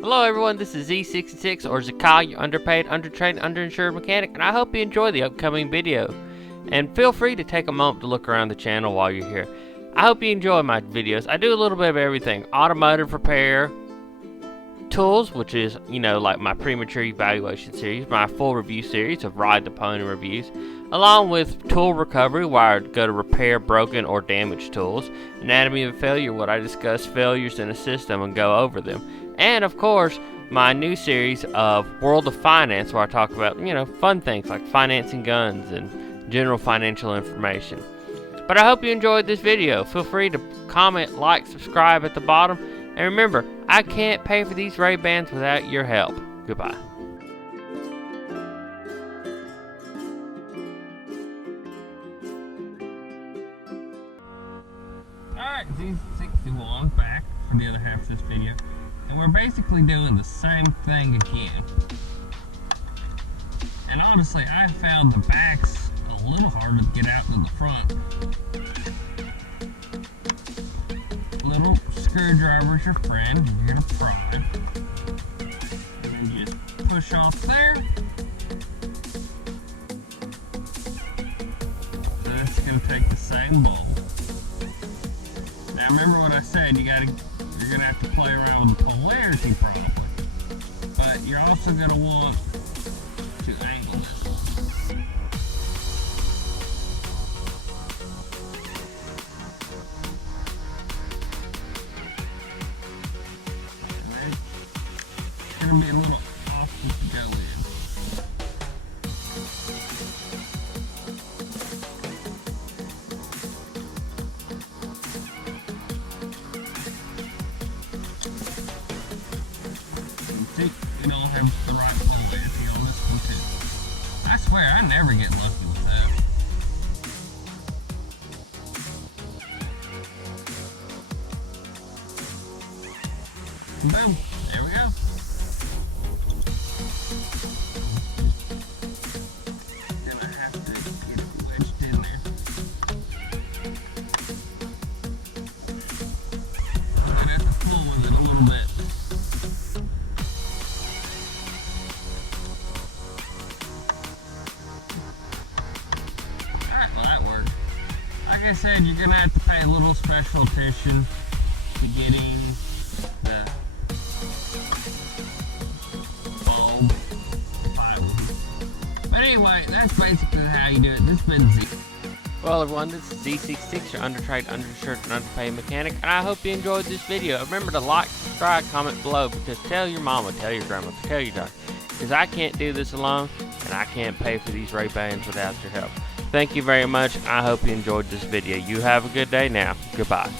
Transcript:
Hello everyone, this is Z66 or Zakai, your underpaid, undertrained, underinsured mechanic, and I hope you enjoy the upcoming video. And feel free to take a moment to look around the channel while you're here. I hope you enjoy my videos. I do a little bit of everything. Automotive repair, tools, which is, like my premature evaluation series, my full review series of ride the pony reviews, along with tool recovery, where I go to repair broken or damaged tools, anatomy of failure, what I discuss failures in a system and go over them, and of course, my new series of World of Finance, where I talk about, fun things like financing guns and general financial information. But I hope you enjoyed this video. Feel free to comment, like, subscribe at the bottom. And remember, I can't pay for these Ray-Bans without your help. Goodbye. Alright, Z61 back for the other half of this video. And we're basically doing the same thing again. And honestly, I found the backs a little harder to get out than the front. Little screwdriver's your friend. You're gonna pry it. And then just push off there. So that's gonna take the same bowl. Now remember what I said, you're gonna have to play around with the polarity probably. But you're also gonna want to angle this. It's gonna be a little awkward to go in. See, we don't have the right polarity on this one too. I swear, I never get lucky with that. Boom, there we go. Gonna have to get it wedged in there. I'm gonna have to pull with it a little bit. Alright, well that worked. Like I said, you're gonna have to pay a little special attention to getting the bulb fiber. But anyway, that's basically how you do it. This has been Z. Well everyone, this is Z66, your undertrained, underinsured, and underpaid mechanic, and I hope you enjoyed this video. Remember to like, subscribe, comment below, because tell your mama, tell your grandma, tell your doctor, because I can't do this alone, and I can't pay for these Ray-Bans without your help. Thank you very much. I hope you enjoyed this video. You have a good day now. Goodbye.